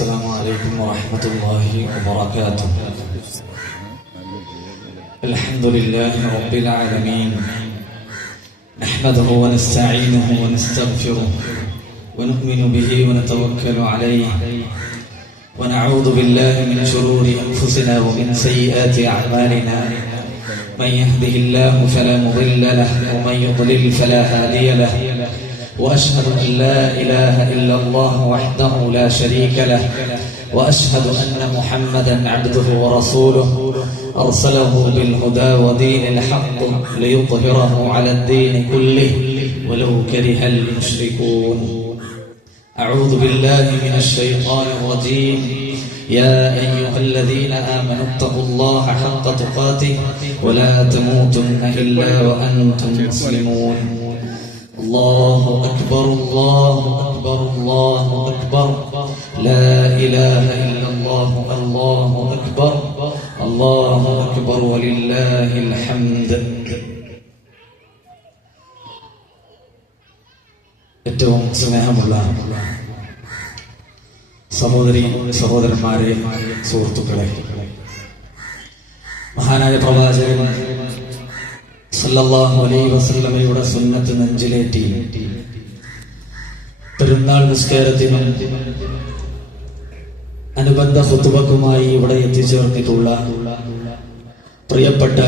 السلام عليكم ورحمة الله وبركاته. الحمد لله رب العالمين، نحمده ونستعينه ونستغفره ونؤمن به ونتوكل عليه، ونعوذ بالله من شرور أنفسنا ومن سيئات أعمالنا. من يهده الله فلا مضل له ومن يضلل فلا هادي له، وأشهد أن لا إله إلا الله وحده لا شريك له، وأشهد أن محمدا عبده ورسوله أرسله بالهدى ودين الحق ليظهره على الدين كله ولو كره المشركون. أعوذ بالله من الشيطان الرجيم. يا أيها الذين آمنوا اتقوا الله حق تقاته ولا تموتن إلا وأنتم مسلمون. الله أكبر الله أكبر الله أكبر، لا إله إلا الله الله أكبر الله أكبر ولله الحمد. ഏറ്റവും സ്നേഹമുള്ള സഹോദരി സഹോദരന്മാരെ, സുഹൃത്തുക്കളെ, മഹാനായ പ്രവാചകൻ സല്ലല്ലാഹു അലൈഹി വസല്ലമയുടെ സുന്നത്ത് നെഞ്ചിലേറ്റി പെരുന്നാൾ നിസ്കാരത്തിനും അനുബന്ധ ഖുതുബക്കുമായി ഇവിടെ എത്തിച്ചേർന്നിട്ടുള്ള പ്രിയപ്പെട്ട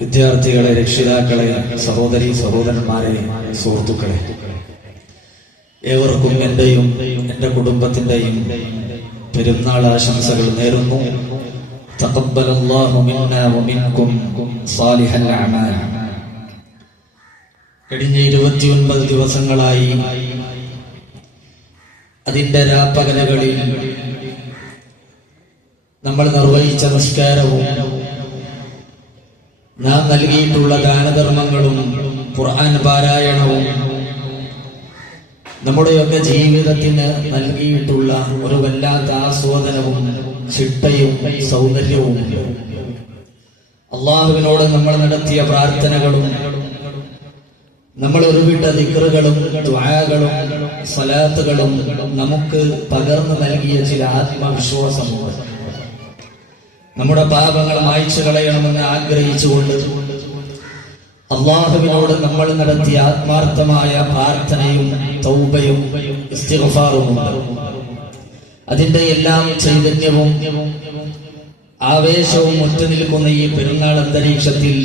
വിദ്യാർത്ഥികളെ, രക്ഷിതാക്കളെ, സഹോദരി സഹോദരന്മാരെ, സുഹൃത്തുക്കളെ, ഏവർക്കും എന്റെയും എന്റെ കുടുംബത്തിന്റെയും പെരുന്നാൾ ആശംസകൾ നേരുന്നു. തഖബ്ബലല്ലാഹു മിന്നാ വമിൻകും സാലിഹൽ അഅമാൽ. കഴിഞ്ഞ 29 ദിവസങ്ങളായി അതിന്റെ രാപ്പകലകളിൽ നമ്മൾ നിർവഹിച്ച നിസ്കാരവും നാം നൽകിയിട്ടുള്ള ദാനധർമ്മങ്ങളും ഖുർആൻ പാരായണവും നമ്മുടെയൊക്കെ ജീവിതത്തിന് നൽകിയിട്ടുള്ള ഒരു വല്ലാത്ത ആസ്വാദനവും ചിട്ടയും സൗന്ദര്യവും, അള്ളാഹുവിനോട് നമ്മൾ നടത്തിയ പ്രാർത്ഥനകളും നമ്മൾ ഒരുവിട്ട ദിക്റുകളും ദുആകളും സ്വലാത്തുകളും നമുക്ക് പകർന്നു നൽകിയ ചില ആത്മവിശ്വാസമുണ്ട്. നമ്മുടെ പാപങ്ങൾ മായ്ച്ചു കളയണമെന്ന് ആഗ്രഹിച്ചുകൊണ്ട് അള്ളാഹുവിനോട് നമ്മൾ നടത്തിയ ആത്മാർത്ഥമായ പ്രാർത്ഥനയും തൗബയും ഇസ്തിഗ്ഫാറുമുണ്ട്. അതിന്റെ എല്ലാം ചൈതന്യവും ആവേശവും ഒറ്റുനിൽക്കുന്ന ഈ പെരുന്നാൾ അന്തരീക്ഷത്തിൽ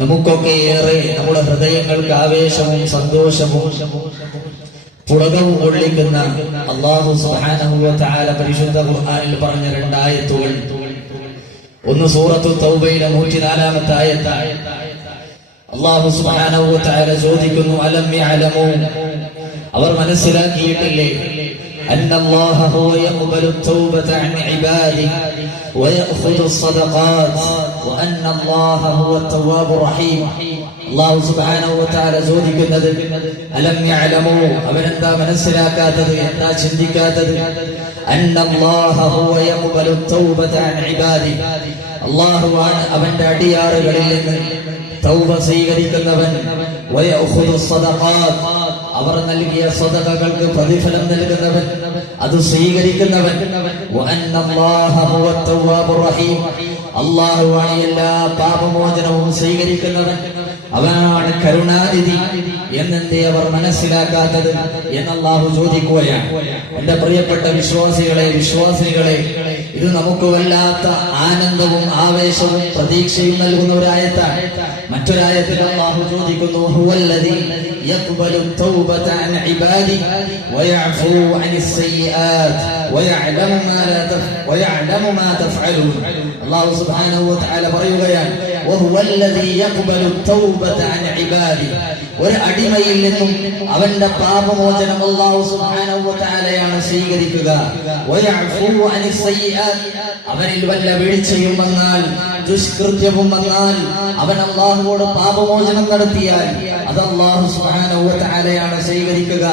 നമുക്കൊക്കെ ഏറെ നമ്മുടെ ഹൃദയങ്ങൾക്ക് ആവേശവും സന്തോഷവും പുളകവും കൊള്ളിക്കുന്ന അല്ലാഹു സുബ്ഹാനഹു വ തആല പരിശുദ്ധ ഖുർആനിൽ പറഞ്ഞ 2 ആയത്തുകൾ. ഒന്ന് സൂറത്തു തൗബയിലെ 104-ാമത്തെ ആയത്താണ്. അല്ലാഹു സുബ്ഹാനഹു വ തആല ചോദിക്കുന്നു, അലം യഅലമു, അവർ മനസ്സിലാക്കിയിട്ടില്ലേ, അന്നല്ലാഹ ഹുവ യഖ്ബലു തൗബത അൻ ഇബാദിഹി വയഖുദു الصദഖാത്ത് വഅന്നല്ലാഹ ഹുവ തവ്വാബുർ റഹീം. അല്ലാഹു സുബ്ഹാനഹു വ തആല ചോദിക്കുന്നത്, അലം യഅലമു, അവരെന്താ മനസ്സിലാക്കാത്തത്, എന്താ ചിന്തിക്കാത്തത്, അന്നല്ലാഹ ഹുവ യഖ്ബലു തൗബത അൻ ഇബാദിഹി, അല്ലാഹുവാണ് അവന്റെ അടിയാറുകളിൽ നിന്ന് തൗബ സ്വീകരിക്കുന്നവൻ, വയഖുദു الصദഖാത്ത്, അവർ നൽകിയ സദഖകൾക്ക് പ്രതിഫലം നൽകുന്നവൻ, അത് സ്വീകരിക്കുന്നവൻ, വഅന്നല്ലാഹ ഹുവ തവ്വാബുർ റഹീം, അല്ലാഹുവാണ് എല്ലാ പാപമോചനവും സ്വീകരിക്കുന്നവൻ, അവനാണ് കരുണാനിധി. എന്നെന്തേ അവർ മനസ്സിലാക്കാത്തത് എന്ന് അല്ലാഹു ചോദിക്കുകയാണ്. എന്റെ പ്രിയപ്പെട്ട വിശ്വാസികളെ, ഇത് നമുക്ക് വല്ലാത്ത ആനന്ദവും ആവേശവും പ്രതീക്ഷയും നൽകുന്ന ഒരായത്താണ്. മറ്റൊരായത്തിൽ അല്ലാഹു ചോദിക്കുന്നു, ഹുവല്ലദീ യഖ്ബലു തൗബത അൻ ഇബാദിഹി വയഅഫു അനിസ് സയ്യിആത്ത് വയഅലമു മാ തഫ്അലൂൻ. അല്ലാഹു സുബ്ഹാനഹു വ തആല പറയുകയാണ്, വഹുവല്ലദീ യഖ്ബലു തൗബത അൻ ഇബാദിഹി, ഒരു അടിമയിൽ നിന്നും അവന്റെ പാപമോചനം അല്ലാഹു സുബ്ഹാനഹു വ തആലയാണ് സ്വീകരിക്കുക. വയഅഫു അനിസ് സയ്യിആത്ത്, അവനിൽ വല്ല വീഴ്ചയും വന്നാൽ, ദുഷ്കൃത്യവും വന്നാൽ, അവൻ അല്ലാഹുവോട് പാപമോചനം നടത്തിയാൽ അത് അല്ലാഹു സുബ്ഹാനഹു വ തആലയാണ് സ്വീകരിക്കുക.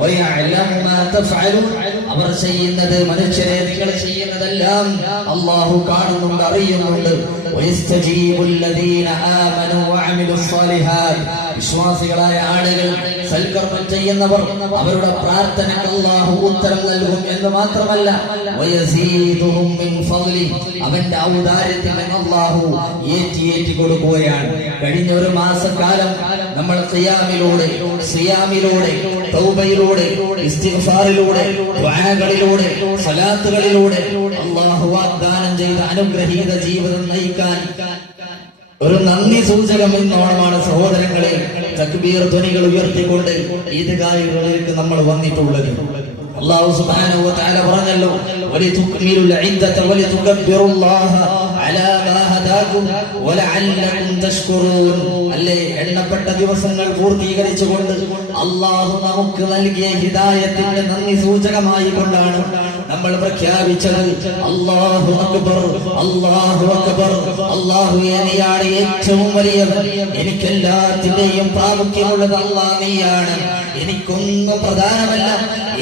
വയഅലമു മാ തഫ്അലൂൻ, അവർ ചെയ്യുന്നത്, മനുഷ്യരെ നിങ്ങൾ ചെയ്യുന്നതെല്ലാം അല്ലാഹു കാണുന്നുണ്ട്, അറിയുന്നുണ്ട്. വയസ്തജീബുൽ ലദീന ആമനു വഅമിലുസ് സാലിഹാത്ത്. വിശ്വാസികളായ ആളുകൾ, സൽക്കർമ്മം ചെയ്യുന്നവർ, അവരുടെ പ്രാർത്ഥനയ്ക്ക് അല്ലാഹു ഉത്തരം നൽകും എന്ന് മാത്രമല്ല, വയസീദുഹും മിൻ ഫദ്ലി, അവന്റെ ഔദാര്യത്തിൽ നിന്ന് അല്ലാഹു ഏറ്റി കൊടുക്കുകയാണ്. കഴിഞ്ഞ ഒരു മാസക്കാലം നമ്മൾ ഖിയാമിലൂടെ, സിയാമിലൂടെ, തൗബയിലൂടെ, ഇസ്തിഗ്ഫാറിലൂടെ, ദുആകളിലൂടെ, സലാത്തുകളിലൂടെ അല്ലാഹു വാഗ്ദാനം ചെയ്ത അനുഗ്രഹീത ജീവിതം നയിക്കാൻ ഒരു നന്ദി സൂചകം എന്നോണമാണ് സഹോദരങ്ങളെ തക്ബീർ ധ്വനികൾ ഉയർത്തിക്കൊണ്ട് ഈദ്ഗാഹുകളിലേക്ക് നമ്മൾ വന്നിട്ടുള്ളത്. അല്ലാഹു സുബ്ഹാനഹു വ തആല പറഞ്ഞല്ലോ, വലിതുക്മിലുൽ ഇദ്ദത വലിതുകബ്ബിറുല്ലാഹ അലാ മാ ഹദാകും വലഅല്ലകും തഷ്കുറൂൻ. അല്ലേ, എണ്ണപ്പെട്ട ദിവസങ്ങൾ പൂർത്തീകരിച്ചുകൊണ്ട് അല്ലാഹു നമുക്ക് നൽകിയ ഹിദായത്തിന്റെ നന്ദി സൂചകമായി കൊണ്ടാണ് നമ്മൾ പ്രഖ്യാപിച്ചത് അല്ലാഹു അക്ബർ, അല്ലാഹു അക്ബർ. അല്ലാഹുവേ, നീയാണ് ഏറ്റവും വലിയവൻ, എനിക്കെല്ലാത്തിന്റെയും പ്രാമുഖ്യമുള്ളത് അല്ലാഹ് നീയാണ്, എനിക്കൊന്നും പ്രധാനമല്ല,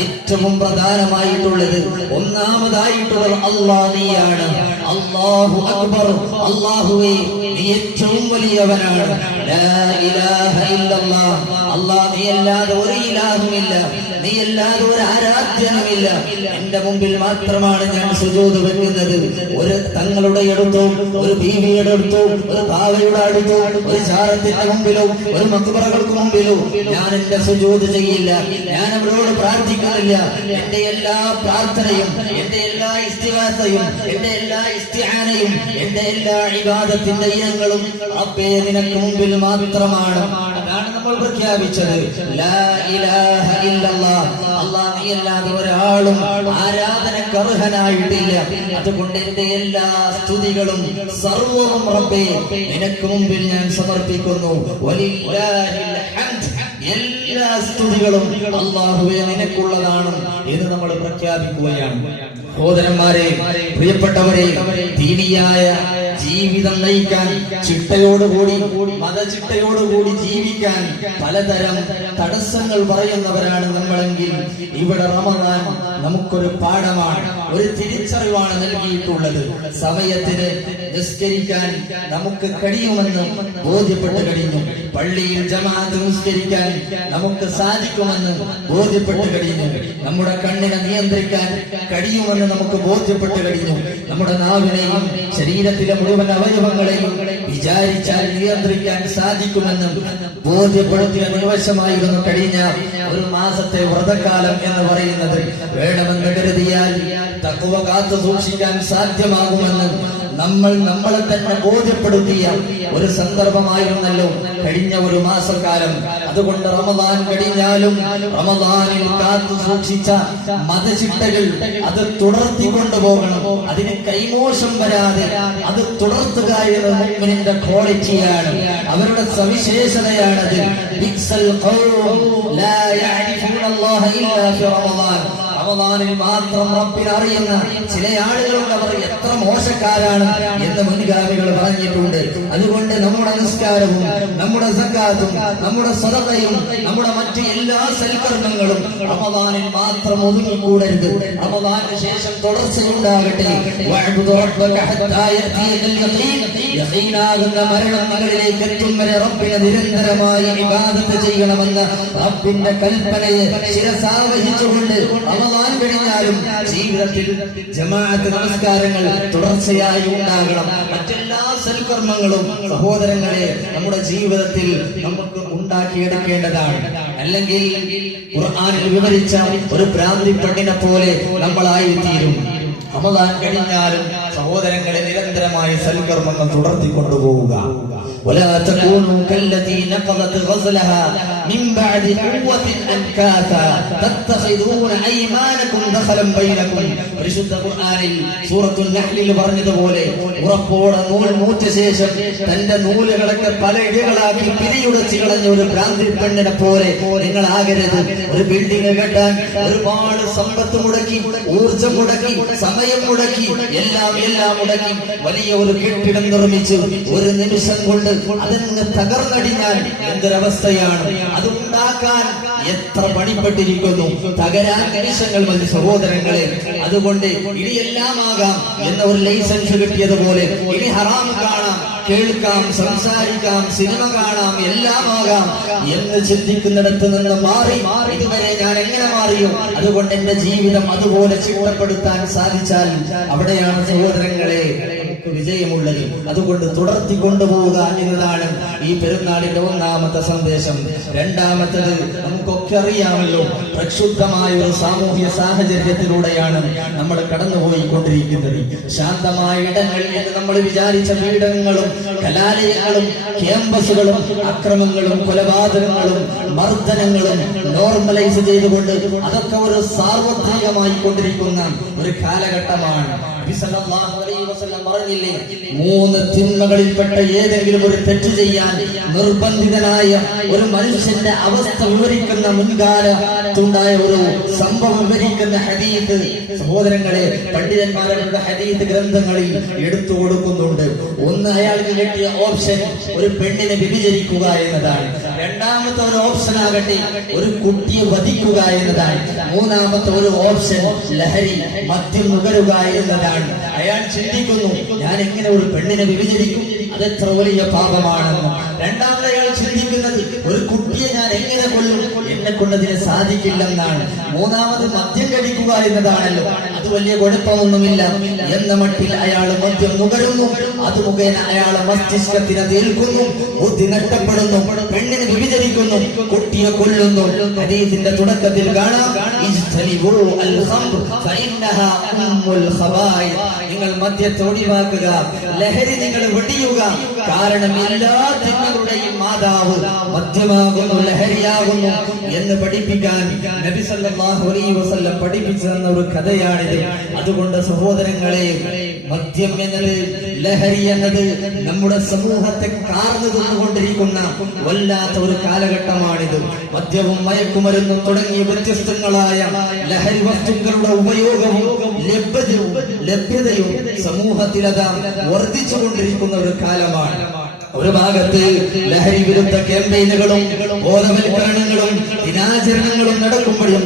ഏറ്റവും പ്രധാനമായിട്ടുള്ളത്, ഒന്നാമതായിട്ടുള്ളത് അല്ലാഹ് നീയാണ്. അല്ലാഹു അക്ബർ, അല്ലാഹുവേ നീ ഏറ്റവും വലിയവനാണ്. ലാ ഇലാഹ ഇല്ലല്ലാഹ്, അല്ലാഹ് നീയല്ലാതെ ഒരു ഇലാഹുമില്ല, നീയല്ലാതെ ഒരു ആരാധ്യനുമില്ല. എന്റെ മുമ്പിൽ മാത്രമാണ് ഞാൻ സുജൂദ് വെക്കുന്നത്. ഒരു തങ്ങളുടെ അടുത്തോ, ഒരു ബീവിയുടെ അടുത്തോ, ഒരു ബാവയുടെ അടുത്തോ, ഒരു ജാറത്തിന്റെ മുമ്പിലോ, ഒരു മക്ബറകൾക്ക് മുമ്പിലോ ഞാൻ എന്റെ സുജൂദ് ചെയ്യില്ല, ഞാൻ അവരോട് പ്രാർത്ഥിക്കുന്നില്ല. എന്റെ എല്ലാ പ്രാർത്ഥനയും, എന്റെ എല്ലാ ഇസ്തിഗാസയും, എന്റെ എല്ലാ ഇസ്തിആനയും, എന്റെ എല്ലാ ഇബാദത്തിന്റെ ഇനങ്ങളും റബ്ബേ നിനക്ക് മുമ്പിൽ മാത്രമാണ്. അതാണ് നമ്മൾ പ്രഖ്യാപിച്ചത്, ലാ ഇലാഹ ഇല്ലല്ലാഹ്, അല്ലാഹ് നീയല്ലാതെ ഒരാളും ആരാധനക്ക് അർഹനായിട്ടില്ല. അതുകൊണ്ട് എന്റെ എല്ലാ സ്തുതികളും സർവ്വവും റബ്ബേ നിനക്ക് മുമ്പിൽ ഞാൻ സമർപ്പിക്കുന്നു. വലില്ലാഹിൽ ഹംദ്, എല്ലാ സ്തുതികളും അല്ലാഹുവേ നിനക്കുള്ളതാണ് എന്ന് നമ്മൾ പ്രഖ്യാപിക്കുകയാണ്. സഹോദരന്മാരെ, പ്രിയപ്പെട്ടവരെ, ദീനിയായ ജീവിതം നയിക്കാൻ, ചിട്ടയോടുകൂടി, മതചിട്ടയോടുകൂടി ജീവിക്കാൻ പലതരം തടസ്സങ്ങൾ പറയുന്നവരാണ് നമ്മളെങ്കിൽ ഇവിടെ റമദാൻ നമുക്കൊരു പാഠമാണ്, ഒരു തിരിച്ചറിവാണ് നൽകിയിട്ടുള്ളത്. സമയത്തിന് നിസ്കരിക്കാൻ നമുക്ക് കഴിയുമെന്ന് ബോധ്യപ്പെട്ട് കഴിഞ്ഞു. പള്ളിയിൽ ജമാഅത്ത് നിസ്കരിക്കാൻ നമുക്ക് സാധിക്കുമെന്ന് ബോധ്യപ്പെട്ട് കഴിഞ്ഞു. നമ്മുടെ കണ്ണിനെ നിയന്ത്രിക്കാൻ കഴിയുമെന്ന് നമുക്ക് ബോധ്യപ്പെട്ട് കഴിഞ്ഞു. നമ്മുടെ നാവിനെയും ശരീരത്തിലെ മുഴുവൻ അവയവങ്ങളെയും വിചാരിച്ചാൽ നിയന്ത്രിക്കാൻ സാധിക്കുമെന്നും ബോധ്യപ്പെടുത്തിയ നിവശമായിരുന്നു കഴിഞ്ഞ ഒരു മാസത്തെ വ്രതകാലം എന്ന് പറയുന്നത്. വേണമെന്ന് കരുതിയാൽ തഖ്വ കാത്തു സൂക്ഷിക്കാൻ സാധ്യമാകുമെന്ന് നമ്മളെ തന്നെ ബോധ്യപ്പെടുത്തിയ ഒരു സന്ദർഭമായിരുന്നല്ലോ കഴിഞ്ഞ ഒരു മാസക്കാലം. അതുകൊണ്ട് റമദാൻ കഴിഞ്ഞാലും റമദാനിൽ കാത്തു സൂക്ഷിച്ച മതചിട്ടകൾ അത് തുടർത്തിക്കൊണ്ടുപോകണം. അതിന് കൈമോശം വരാതെ അത് തുടർത്തുക എന്നത് മുഅ്മിനിന്റെ ക്വാളിറ്റിയാണ്, അവരുടെ സവിശേഷതയാണത്. ബിക്സൽ ഖൗം ലാ യഅരിഫൂന അല്ലാഹ ഇല്ലാ ഫി റമദാൻ. റമദാനിൽ മാത്രം റബ്ബിനെ അറിയുന്ന ചില ആളുകളുണ്ട്, അവർ എത്ര മോശക്കാരാണ് എന്ന് മുൻഗാമികൾ പറഞ്ഞിട്ടുണ്ട്. അതുകൊണ്ട് നമ്മുടെ നിസ്കാരവും, നമ്മുടെ സക്കാത്തും, നമ്മുടെ സദഖയും, നമ്മുടെ മറ്റ് എല്ലാ സൽക്കർമ്മങ്ങളും റമദാനിൽ മാത്രം ഒതുങ്ങിക്കൂടരുത്. റമദാനിന് ശേഷം തുടർച്ചയുണ്ടാകട്ടെ. യഖീനാകുന്ന മരണം നിങ്ങളിലേക്ക് എത്തും വരെ റബ്ബിനെ നിരന്തരമായി ഇബാദത്ത് ചെയ്യണമെന്ന റബ്ബിന്റെ കൽപ്പനയെ ശിരസാവഹിച്ചുകൊണ്ട് റമദാൻ കഴിഞ്ഞാലും ജീവിതത്തിൽ ജമാഅത്ത് നമസ്കാരങ്ങൾ തുടർച്ചയായി ഉണ്ടാകണം. മറ്റെല്ലാ സൽക്കർമ്മങ്ങളും സഹോദരങ്ങളെ നമ്മുടെ ജീവിതത്തിൽ നമുക്ക് ഉണ്ടാക്കിയെടുക്കേണ്ടതാണ്. അല്ലെങ്കിൽ ഖുർആനിൽ വിവരിച്ച ഒരു ഭ്രാന്തി പെണ്ണിനെ പോലെ നമ്മളായിത്തീരും. റമദാൻ കഴിഞ്ഞാലും സഹോദരങ്ങളെ നിരന്തരമായി സൽക്കർമ്മങ്ങൾ തുടർത്തിക്കൊണ്ടുപോവുക. ولا تكونوا كالتي نقضت غزلها من بعد قوة أنكاثا تتخذون أيمانكم دخلا بينكم. പരിശുദ്ധ ഖുർആനിൽ സൂറത്തുൽ നഹ്ലിൽ പറഞ്ഞതുപോലെ ഉറപ്പോടെ നൂൽ മൂറ്റ ശേഷം തന്റെ നൂലുകളൊക്കെ പല ഇഴകളാക്കി പിരിയുടച്ചു കളഞ്ഞ ഒരു ഭ്രാന്തി പെണ്ണിനെ പോലെ നിങ്ങളാകരുത്. ഒരു ബിൽഡിംഗ് കെട്ടാൻ ഒരുപാട് സമ്പത്ത് മുടക്കി, ഊർജം മുടക്കി, സമയം മുടക്കി, എല്ലാം എല്ലാം മുടക്കി വലിയ ഒരു കെട്ടിടം നിർമ്മിച്ച് ഒരു നിമിഷം കൊണ്ട് അതിന് തകർന്നടിഞ്ഞാൽ എന്തൊരവസ്ഥയാണ്. അത് ഉണ്ടാക്കാൻ എത്ര പണിപ്പെട്ടിരിക്കുന്നു. തകരാൻ നിമിഷങ്ങൾ മതി സഹോദരങ്ങളെ. അതുകൊണ്ട് ഇനിയെല്ലാം ആകാം എന്ന ഒരു ലൈസൻസ് കിട്ടിയതുപോലെ ഇനി ഹറാം കാണാം, കേൾക്കാം, സംസാരിക്കാം, സിനിമ കാണാം, എല്ലാം ആകാം എന്ന് ചിന്തിക്കുന്നിടത്ത് നിന്ന് മാറി ഇതുവരെ ഞാൻ എങ്ങനെ മാറിയോ അതുകൊണ്ട് എന്റെ ജീവിതം അതുപോലെ ചിട്ടപ്പെടുത്താൻ സാധിച്ചാൽ അവിടെയാണ് സഹോദരങ്ങളെ നമുക്ക് വിജയമുള്ളത്. അതുകൊണ്ട് തുടർത്തി കൊണ്ടുപോവുക എന്നതാണ് ഈ പെരുന്നാളിന്റെ ഒന്നാമത്തെ സന്ദേശം. രണ്ടാമത്തത് നമുക്കൊക്കെ അറിയാമല്ലോ, പ്രക്ഷുബ്ധമായ ഒരു സാമൂഹ്യ സാഹചര്യത്തിലൂടെയാണ് നമ്മൾ കടന്നുപോയിക്കൊണ്ടിരിക്കുന്നത്. ശാന്തമായ ഇടങ്ങളിൽ നിന്ന് നമ്മൾ വിചാരിച്ച പീഡനങ്ങളും കലാലയങ്ങളും ക്യാമ്പസുകളും അക്രമങ്ങളും കൊലപാതകങ്ങളും മർദ്ദനങ്ങളും നോർമലൈസ് ചെയ്തുകൊണ്ട് അതൊക്കെ ഒരു സാർവത്രികമായി കൊണ്ടിരിക്കുന്ന ഒരു കാലഘട്ടമാണ്. പറഞ്ഞില്ലേ, 3 തിന്മകളിൽപ്പെട്ട ഏതെങ്കിലും ഒരു തെറ്റ് ചെയ്യാൻ നിർബന്ധിതനായ ഒരു മനുഷ്യന്റെ അവസ്ഥ വിവരിക്കുന്ന മുൻകാലത്തുണ്ടായ ഒരു സംഭവം വിവരിക്കുന്ന ഹദീത്ത് സഹോദരങ്ങളെ പണ്ഡിതന്മാരുടെ ഹദീത്ത് ഗ്രന്ഥങ്ങളിൽ എടുത്തു കൊടുക്കുന്നുണ്ട്. ഒന്ന്, അയാൾക്ക് കിട്ടിയ ഓപ്ഷൻ ഒരു പെണ്ണിനെ വ്യഭിചരിക്കുക എന്നതാണ്. രണ്ടാമത്തെ ഒരു ഓപ്ഷൻ ആകട്ടെ ഒരു കുട്ടിയെ വധിക്കുക എന്നതാണ്. മൂന്നാമത്തെ ഒരു ഓപ്ഷൻ ലഹരി, മദ്യം നുകരുക എന്നതാണ്. അയാൾ ചിന്തിക്കുന്നു, ഞാൻ എങ്ങനെ ഒരു പെണ്ണിനെ വ്യഭിചരിക്കും, അതെത്ര വലിയ പാപമാണെന്ന്. രണ്ടാമത് അയാൾ ചിന്തിക്കുന്നത്, ഒരു കുട്ടിയെ ഞാൻ എങ്ങനെ കൊല്ലും, എന്നെ കൊണ്ടതിന് സാധിക്കില്ലെന്നാണ്. മൂന്നാമത് മദ്യം കഴിക്കുക എന്നതാണല്ലോ, അത് വലിയ കുഴപ്പമൊന്നുമില്ല എന്ന മട്ടിൽ അയാൾ മദ്യം നുകരുന്നു. അത് മുഖേന അയാളെ മസ്തിഷ്കത്തിന് തേൽക്കുന്നു, ബുദ്ധി നഷ്ടപ്പെടുന്നു, പെണ്ണിനെ വ്യഭിചരിക്കുന്നു, കുട്ടിയെ കൊല്ലുന്നു. ഹദീസിന്റെ തുടക്കത്തിൽ കാണാം, നിങ്ങൾ മദ്യത്തെ ഒഴിവാക്കുക, ലഹരി നിങ്ങൾ വെടിയുക. കാരണം എല്ലാ തിന്മകളുടെയും മാതാവ് മദ്യമാകുന്നു, ലഹരിയാകുന്നു എന്ന് പഠിപ്പിക്കാൻ നബി സല്ലല്ലാഹു അലൈഹി വസല്ലം പഠിപ്പിച്ചു തന്ന ഒരു കഥയാണിത്. അതുകൊണ്ട് സഹോദരങ്ങളെ, മദ്യം എന്നത്, ലഹരി എന്നത് നമ്മുടെ സമൂഹത്തെ കാർന്നു തിന്നുകൊണ്ടിരിക്കുന്ന വല്ലാത്ത ഒരു കാലഘട്ടമാണിത്. മദ്യവും മയക്കുമരുന്നും തുടങ്ങിയ വ്യത്യസ്തങ്ങളായ ലഹരി വസ്തുക്കളുടെ ഉപയോഗവും ലഭ്യതയും സമൂഹത്തിലതാ വർദ്ധിച്ചുകൊണ്ടിരിക്കുന്ന ഒരു കാലമാണ്. ഒരു ഭാഗത്ത് ലഹരി വിരുദ്ധ ക്യാമ്പയിനുകളും ബോധവൽക്കരണങ്ങളും ദിനാചരണങ്ങളും നടക്കുമ്പോഴും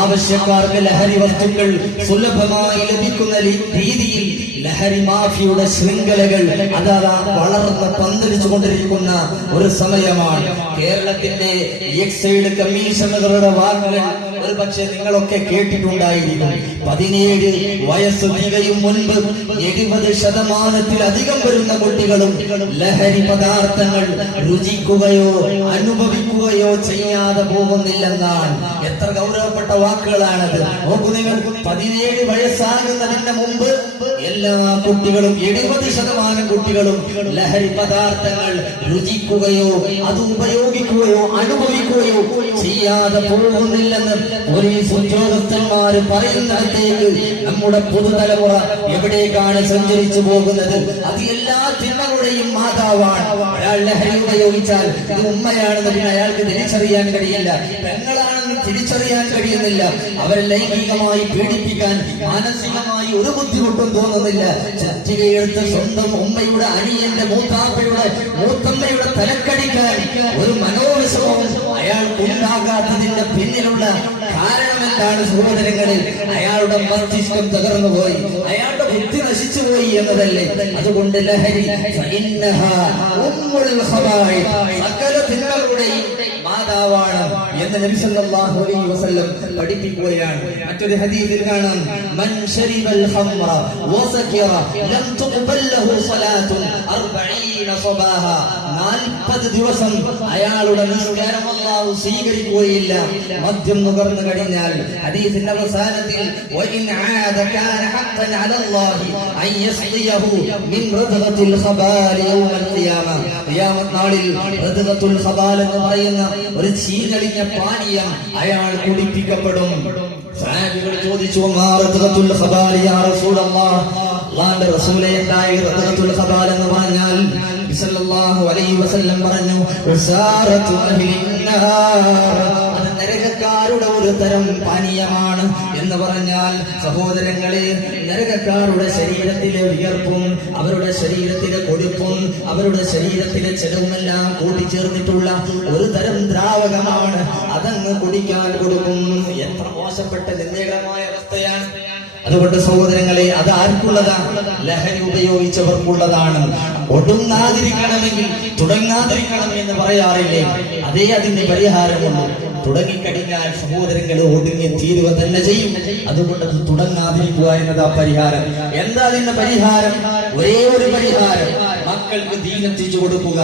ആവശ്യക്കാർക്ക് ലഹരി വസ്തുക്കൾ സുലഭമായി ലഭിക്കുന്ന രീതിയിൽ ലഹരി മാഫിയുടെ ശൃംഖലകൾ അതാ വളർന്ന് പന്തലിച്ചു കൊണ്ടിരിക്കുന്ന ഒരു സമയമാണ്. കേരളത്തിന്റെ എക്സൈഡ് കമ്മീഷണറുടെ വാക്കുകൾ ഒരു പക്ഷേ നിങ്ങളൊക്കെ കേട്ടിട്ടുണ്ടായിരിക്കും. 17 വയസ്സ് തികയും മുൻപ് 70% വരുന്ന കുട്ടികളും ലഹരി പദാർത്ഥങ്ങൾ രുചിക്കുകയോ അനുഭവിക്കുകയോ ചെയ്യാതെ പോകുന്നില്ലെന്നാണ്. എത്ര ഗൗരവപ്പെട്ട വാക്കുകളാണത്. നോക്കൂ നിങ്ങൾ, 17 വയസ്സാകുന്നതിന് മുമ്പ് എല്ലാ കുട്ടികളും 70% കുട്ടികളും ലഹരി പദാർത്ഥങ്ങൾ രുചിക്കുകയോ അത് ഉപയോഗിക്കുകയോ അനുഭവിക്കുകയോ ചെയ്യാതെ പോകുന്നില്ലെന്ന് പോലീസ് ഉദ്യോഗസ്ഥന്മാർ പറയുന്നിടത്തേക്ക് നമ്മുടെ പുതുതലമുറ എവിടേക്കാണ് സഞ്ചരിച്ചു പോകുന്നത്? അത് എല്ലാ തിന്മകളുടെയും മാതാവാണ്. ഒരാൾ ലഹരി ഉപയോഗിച്ചാൽ ഇത് ഉമ്മയാണെന്ന് പിന്നെ അയാൾക്ക് തിരിച്ചറിയാൻ കഴിയില്ല, പെങ്ങളാണെന്ന് തിരിച്ചറിയാൻ കഴിയുന്നില്ല. അവരെ ലൈംഗികമായി പീഡിപ്പിക്കാൻ മാനസികമായി ഒരു ബുദ്ധിമുട്ടും തോന്നുന്നില്ല. ചറ്റുകയെടുത്ത് സ്വന്തം ഉമ്മയുടെ, അനിയന്റെ, മൂത്തമ്മയുടെ തലക്കടിക്കാൻ ഒരു മനോവിഷമവും അയാൾക്ക് ഉണ്ടാകാത്തതിന്റെ പിന്നിലുള്ള കാരണം എന്താണ് സഹോദരങ്ങളിൽ? അയാളുടെ മസ്തിഷ്കം തകർന്നുപോയി, അയാളുടെ ബുദ്ധി നശിച്ചുപോയി എന്നതല്ലേ. അതുകൊണ്ട് ലഹരി സകല തിന്മകളുടെയും മാതാവാണ് എന്ന് നബി സല്ലല്ലാഹു അലൈഹി വസല്ലം പഠിപ്പിക്കുകയാണ്. മറ്റൊരു ഹദീസിൽ കാണാം, മൻ ശരിബൽ ഖംറ വസകിറ ലം തുഖബൽ ലഹു സ്വലാത്തുൻ 40 സ്വബാഹ. 40 ദിവസം അയാളുടെ നിസ്കാരം അല്ലാഹു സ്വീകരിക്കുകയില്ല മദ്യം നുകർന്നു കഴിഞ്ഞാൽ. ഹദീസിന്റെ അവസാനത്തിൽ വഇൻ ആദ കാന ഹഖ്ഖൻ അലല്ലാഹി അൻ യസ്ഖിയഹു മിൻ റദ്ഗത്തിൽ ഖബാൽ യൗമൽ ഖിയാമ. ഖിയാമത്ത് നാളിൽ റദ്ഗത്തുൽ ഖബാൽ എന്ന് പറയുന്ന ഒരു ചീഞ്ഞളിഞ്ഞ പാനീയം അയാൾ കുടിപ്പിക്കപ്പെടും. സഹാബികൾ ചോദിച്ചു, മാ റദ്ഗത്തുൽ ഖബാൽ യാ റസൂലല്ലാഹ്, അല്ലാഹുവിന്റെ റസൂലേ എന്തായി റദ്ഗത്തുൽ ഖബാൽ എന്ന് പറഞ്ഞാൽ? സല്ലല്ലാഹു അലൈഹി വസല്ലം പറഞ്ഞു, ഉസാറത്തു അഹ്ലിന്നാർ, അത് നരകക്കാരുടെ ഒരു തരം പാനീയമാണ് എന്ന് പറഞ്ഞാൽ സഹോദരങ്ങളെ, നരകക്കാരുടെ ശരീരത്തിലെ വിയർപ്പും അവരുടെ ശരീരത്തിലെ കൊഴുപ്പും അവരുടെ ശരീരത്തിലെ ചെലവുമെല്ലാം കൂട്ടിച്ചേർന്നിട്ടുള്ള ഒരു തരം ദ്രാവകമാണ്. അതങ്ങ് കുടിക്കാൻ കൊടുക്കും. എത്ര മോശപ്പെട്ട നിന്ദകരമായ അവസ്ഥയാണ്. അതുകൊണ്ട് സഹോദരങ്ങളെ, അത് ആർക്കുള്ളതാണ്? ലഹരി ഉപയോഗിച്ചവർക്കുള്ളതാണ്. ഒടുങ്ങാതിരിക്കണമെങ്കിൽ തുടങ്ങാതിരിക്കണം എന്ന് പറയാറില്ലേ? അതേ അതിന്റെ പരിഹാരമുള്ളൂ. തുടങ്ങിക്കഴിഞ്ഞാൽ സഹോദരങ്ങൾ ഒടുങ്ങി തീരുക തന്നെ ചെയ്യും. അതുകൊണ്ട് അത് തുടങ്ങാതിരിക്കുക എന്നതാ പരിഹാരം. എന്താ അതിന്റെ പരിഹാരം? ഒരേ ഒരു പരിഹാരം, മക്കൾക്ക് ദീനെത്തിച്ചു കൊടുക്കുക.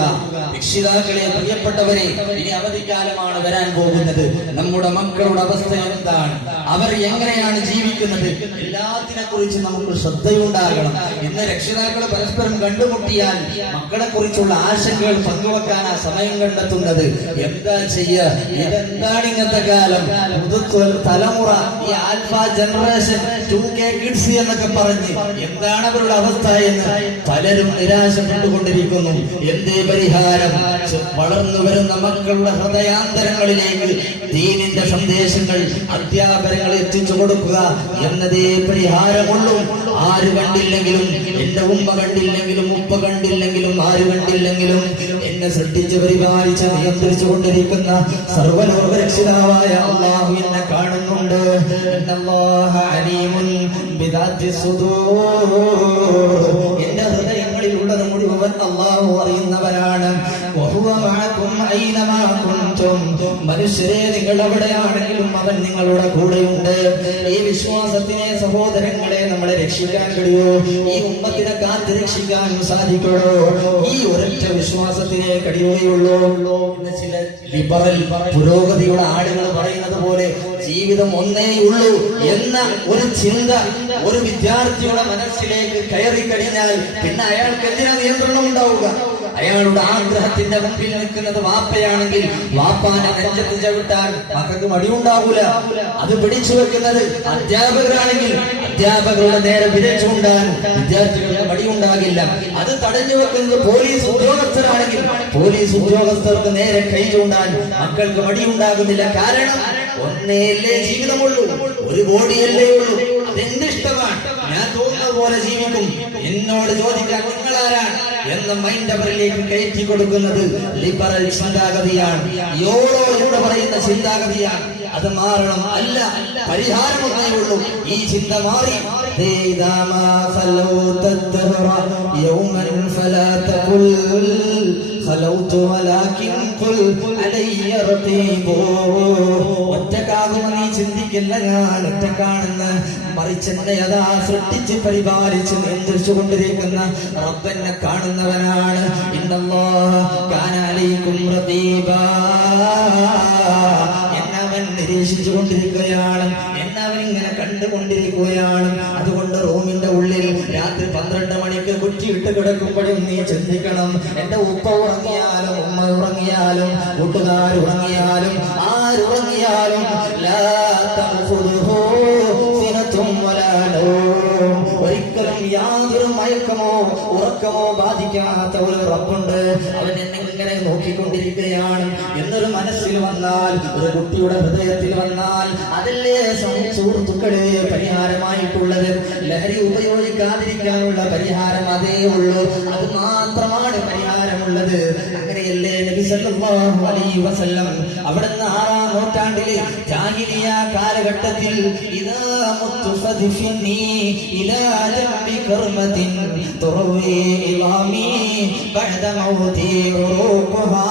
രക്ഷിതാക്കളെ, പ്രിയപ്പെട്ടവരെ, ഇനി അവധിക്കാലമാണ് വരാൻ പോകുന്നത്. നമ്മുടെ മക്കളുടെ അവസ്ഥ എന്താണ്? അവർ എങ്ങനെയാണ് ജീവിക്കുന്നത്? എല്ലാത്തിനെ കുറിച്ച് നമുക്ക് ശ്രദ്ധയുണ്ടാകണം. ഇന്ന് രക്ഷിതാക്കൾ പരസ്പരം കണ്ടുമുട്ടിയാൽ മക്കളെ കുറിച്ചുള്ള ആശങ്കകൾ പങ്കുവെക്കാനാ സമയം കണ്ടെത്തുന്നത്. എന്താ ചെയ്യുക? ഇതെന്താണ് ഇന്നത്തെ കാലം? തലമുറ, ഈ ആൽഫ ജനറേഷൻ, 2K കിഡ്സ് എന്നൊക്കെ പറഞ്ഞ് എന്താണ് അവരുടെ അവസ്ഥ എന്ന് പലരും നിരാശപ്പെട്ടുകൊണ്ടിരിക്കുന്നു. എന്തേ പരിഹാരം? വളർന്നു വരുന്ന മക്കളുടെ ഹൃദയാന്തരങ്ങളിലേക്ക് ദീനിന്റെ സന്ദേശങ്ങൾ, അധ്യാപനങ്ങൾ എത്തിച്ചു കൊടുക്കുക എന്നതേ പരിഹാരമുള്ളൂ. ആര് കണ്ടില്ലെങ്കിലും, എന്റെ ഉമ്മ കണ്ടില്ലെങ്കിലും, ഉപ്പ കണ്ടില്ലെങ്കിലും, ആര് കണ്ടില്ലെങ്കിലും, എന്നെ സൃഷ്ടിച്ച് പരിപാലിച്ച് നിയന്ത്രിച്ചു കൊണ്ടിരിക്കുന്ന സർവ്വലോക രക്ഷിതാവായ അല്ലാഹു എന്നെ കാണുന്നുണ്ട്. ഇന്നല്ലാഹ അലീമുൻ ബിദാത്തി സുദൂർ. എന്റെ ഹൃദയങ്ങളിൽ ഉള്ളത് മുഴുവൻ അല്ലാഹു അറിയുന്നവരാണ്. വഹുവ മഅകും ഐനമാ കുൻതും. മനുഷ്യരെ, നിങ്ങൾ എവിടെയാണെങ്കിലും അവൻ നിങ്ങളുടെ കൂടെയുണ്ട്. ഈ വിശ്വാസത്തിനെ സഹോദരങ്ങളെ നമ്മളെ രക്ഷിക്കാൻ കഴിയോ? ഈ ഉമ്മത്തിനെ കാത്ത് രക്ഷിക്കാൻ സാധിക്കണോ? ഈ ഒരൊറ്റ വിശ്വാസത്തിനെ കഴിയുകയുള്ളൂ. ചില ലിബറൽ പുരോഗതിയുടെ ആളുകൾ പറയുന്നത് പോലെ ജീവിതം ഒന്നേയുള്ളൂ എന്ന ഒരു ചിന്ത ഒരു വിദ്യാർത്ഥിയുടെ മനസ്സിലേക്ക് കയറി കഴിഞ്ഞാൽ പിന്നെ അയാൾക്ക് എന്തിനാ നിയന്ത്രണം ഉണ്ടാവുക? അയാളുടെ ആഗ്രഹത്തിന്റെ മുമ്പിൽ നിൽക്കുന്നത് വാപ്പയാണെങ്കിൽ വാപ്പാനെ നെഞ്ചത്ത് ചവിട്ടാൻ മക്കൾക്ക് മടിയുണ്ടാവൂല. അത് പിടിച്ചു വെക്കുന്നത് അധ്യാപകരാണെങ്കിൽ അധ്യാപകരുടെ നേരെ വിരൽ ചൂണ്ടാൻ വിദ്യാർത്ഥികളുടെ മടിയുണ്ടാകില്ല. അത് തടഞ്ഞു വെക്കുന്നത് പോലീസ് ഉദ്യോഗസ്ഥരാണെങ്കിൽ പോലീസ് ഉദ്യോഗസ്ഥർക്ക് നേരെ കൈ ചൂണ്ടാൻ മക്കൾക്ക് മടിയുണ്ടാകുന്നില്ല. കാരണം ഒന്നേയല്ലേ ജീവിതമുള്ളൂ, ഒരു ബോഡിയല്ലേ ഉള്ളൂ. അതെന്റെ ഇഷ്ടമാണ്, ഞാൻ തോന്നുന്നത് പോലെ ജീവിക്കും. എന്നോട് ചോദിക്കാൻ നിങ്ങളാരാണ് എന്ന മൈൻഡ് അവരിലേക്ക് കയറ്റി കൊടുക്കുന്നത് ലിബറൽ ചിന്താഗതിയാണ്. യോളോ എന്ന് പറയുന്ന ചിന്താഗതിയാണ്. അത് മാറണം. അല്ല, പരിഹാരമൊന്നേ ഉള്ളൂ. ഈ ചിന്ത മാറി ഒറ്റക്കാകുമെന്ന് നീ ചിന്തിക്കില്ല, ഞാൻ ഒറ്റക്കാണെന്ന്. മറിച്ചെന്നെ അതാ സൃഷ്ടിച്ച് പരിപാലിച്ച് നിയന്ത്രിച്ചു കൊണ്ടിരിക്കുന്ന റബ്ബെന്നെ കാണുന്നവനാണ്. ഇന്നല്ലാഹ കാന അലൈക്കും റഖീബാ. എന്നവൻ നിരീക്ഷിച്ചു കൊണ്ടിരിക്കുകയാണ്, എന്നവൻ ഇങ്ങനെ കണ്ടുകൊണ്ടിരിക്കുകയാണ്. അതുകൊണ്ട് റൂമിന്റെ ഉള്ളിൽ രാത്രി 12 മണിക്ക് കുറ്റിയിട്ട് കിടക്കുമ്പോഴും നീ ചിന്തിക്കണം, എന്റെ ഉപ്പ ഉറങ്ങിയാലും ഉമ്മ ഉറങ്ങിയാലും കൂട്ടുകാർ ഉറങ്ങിയാലും ആരുറങ്ങിയാലും ഒരിക്കലും യാതൊരു മയക്കമോ ഉറക്കമോ ബാധിക്കാത്ത ഒരു റബ്ബുണ്ട്. അവൻ എന്നെ ഇങ്ങനെ നോക്കിക്കൊണ്ടിരിക്കുകയാണ് എന്നൊരു മനസ്സിൽ വന്നാൽ, ഒരു കുട്ടിയുടെ ഹൃദയത്തിൽ വന്നാൽ, അതല്ലേ സുഹൃത്തുക്കളെ പരിഹാരമായിട്ടുള്ളത്. ലഹരി ഉപയോഗിക്കാതിരിക്കാനുള്ള പരിഹാരം അതേ ഉള്ളൂ. അത് മാത്രമാണ് പരിഹാരമുള്ളത്. അങ്ങനെയല്ലേ നബി സല്ലല്ലാഹു അലൈഹി വസല്ലം അവിടുന്ന് 6-ാം നൂറ്റാണ്ടിലെ ജാഹിലിയ കാലഘട്ടത്തിൽ ഇദാ മുത്തു ഫദ്ഫിനി ഇലാ ജംബി കർമത്തിൻ തുറവി ഇമാമി ബഅദ മൗതി ഉറൂഖുഹാ.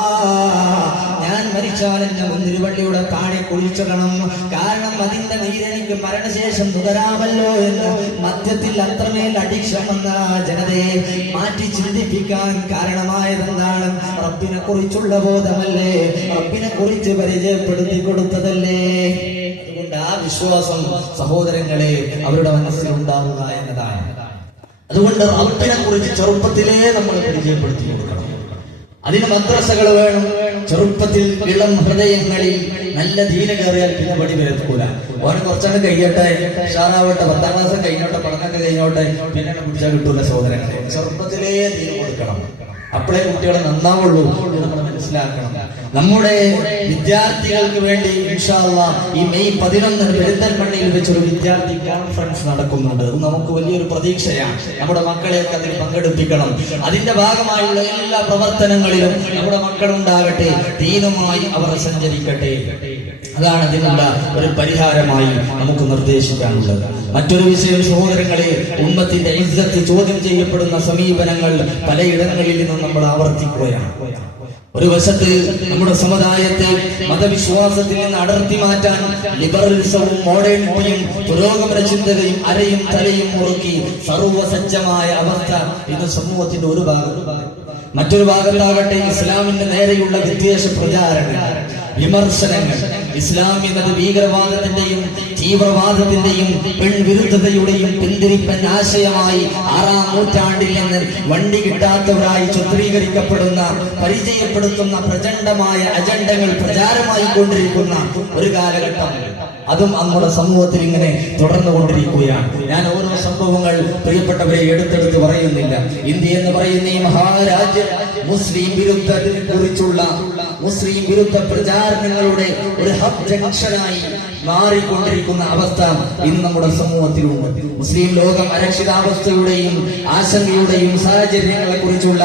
ഞാൻ മരിച്ചാൽ എന്റെ മുന്തിരിവള്ളിയുടെ താഴെ കുഴിച്ചിടണം, കാരണം അതിന്റെ നീരെനിക്ക് മരണശേഷം നുകരാമല്ലോ എന്ന് മദ്യത്തിൽ അത്രമേൽ അഡിക്ഷൻ വന്ന ജനതയെ മാറ്റി ചിന്തിപ്പിക്കാൻ കാരണമായതെന്താണ്? റബ്ബിനെ കുറിച്ചുള്ള ബോധമല്ലേ, റബ്ബിനെ കുറിച്ച് പരിചയപ്പെടുത്തി കൊടുത്തതല്ലേ. അതുകൊണ്ട് ആ വിശ്വാസം സഹോദരങ്ങളെ അവരുടെ മനസ്സിൽ ഉണ്ടാവുക എന്നതാണ്. അതുകൊണ്ട് റബ്ബിനെ കുറിച്ച് ചെറുപ്പത്തിലേ നമ്മൾ പരിചയപ്പെടുത്തി കൊടുക്കണം. അതിന് മദ്രസകൾ വേണം. ചെറുപ്പത്തിൽ ഇളം ഹൃദയങ്ങളിൽ നല്ല ദീന കയറിയാൽ പിന്നെ പടി വരത്തൂല. ഓന് കുറച്ചാണ് കഴിയട്ടെ, ഷാറാവട്ടെ, 10-ാം ക്ലാസ് കഴിഞ്ഞോട്ടെ, പഠനമൊക്കെ കഴിഞ്ഞോട്ടെ, പിന്നെ പിടിച്ചാൽ കിട്ടൂല. സഹോദരങ്ങളെ ചെറുപ്പത്തിലേ ദീന കൊടുക്കണം. അപ്പോഴേ കുട്ടികൾ നന്നാവുള്ളൂ എന്ന് നമ്മൾ മനസ്സിലാക്കണം. നമ്മുടെ വിദ്യാർത്ഥികൾക്ക് വേണ്ടി ഇൻഷാ അല്ലാഹ് ഈ മെയ് 11 പെരിന്തൽമണ്ണയിൽ വെച്ചൊരു വിദ്യാർത്ഥി കോൺഫറൻസ് നടക്കുന്നുണ്ട്. അത് നമുക്ക് വലിയൊരു പ്രതീക്ഷയാണ്. നമ്മുടെ മക്കളെയൊക്കെ അതിൽ പങ്കെടുപ്പിക്കണം. അതിന്റെ ഭാഗമായുള്ള എല്ലാ പ്രവർത്തനങ്ങളിലും നമ്മുടെ മക്കളുണ്ടാകട്ടെ, ദീനുമായി അവർ സഞ്ചരിക്കട്ടെ. അതാണ് ഇതിനുള്ള ഒരു പരിഹാരമായി നമുക്ക് നിർദ്ദേശിക്കാനുള്ളത്. മറ്റൊരു വിഷയം സഹോദരങ്ങളെ, ഉമ്മത്തിന്റെ ഇസ്സത്ത് ചോദ്യം ചെയ്യപ്പെടുന്ന സമീപനങ്ങൾ പലയിടങ്ങളിൽ നിന്നും നമ്മൾ ആവർത്തിക്കുകയാണ്. ഒരു വശത്ത് നമ്മുടെ സമുദായത്തെ മതവിശ്വാസത്തിൽ നിന്ന് അടർത്തി മാറ്റാൻ ലിബറലിസവും മോഡേണിറ്റിയും പുരോഗമന ചിന്തകയും അരയും തലയും മുറുക്കി സർവസജ്ജമായ അവസ്ഥ ഇന്ന് സമൂഹത്തിന്റെ ഒരു ഭാഗം. മറ്റൊരു ഭാഗത്താകട്ടെ ഇസ്ലാമിന്റെ നേരെയുള്ള വിദ്വേഷ പ്രചാരണങ്ങൾ, വിമർശനങ്ങൾ. ഇസ്ലാം എന്നത് ഭീകരവാദത്തിന്റെയും തീവ്രവാദത്തിന്റെയും പെൺവിരുദ്ധതയുടെയും പിന്തിരിപ്പൻ ആശയമായി 6-ാം നൂറ്റാണ്ടിൽ നിന്ന് വണ്ടി കിട്ടാത്തവരായി ചിത്രീകരിക്കപ്പെടുന്ന, പരിചയപ്പെടുത്തുന്ന പ്രചണ്ഡമായ അജണ്ടകൾ പ്രചാരമായി കൊണ്ടിരിക്കുന്ന ഒരു കാലഘട്ടം. അതും നമ്മുടെ സമൂഹത്തിൽ ഇങ്ങനെ തുടർന്നു കൊണ്ടിരിക്കുകയാണ്. ഞാൻ ഓരോ സംഭവങ്ങൾ പ്രിയപ്പെട്ടവരെ എടുത്തെടുത്ത് പറയുന്നില്ല. ഇന്ത്യ എന്ന് പറയുന്ന ഈ മഹാരാജ്യം മുസ്ലിം വിരുദ്ധത്തിനെ കുറിച്ചുള്ള മുസ്ലിം വിരുദ്ധ പ്രചാരണങ്ങളുടെ ഒരു ഹബ് ജംഗ്ഷനായി മാറിക്കൊണ്ടിരിക്കുന്ന അവസ്ഥ ഇന്ന് നമ്മുടെ സമൂഹത്തിലുണ്ട്. മുസ്ലിം ലോകം അരക്ഷിതാവസ്ഥയുടെയും ആശങ്കയുടെയും സാഹചര്യങ്ങളെ കുറിച്ചുള്ള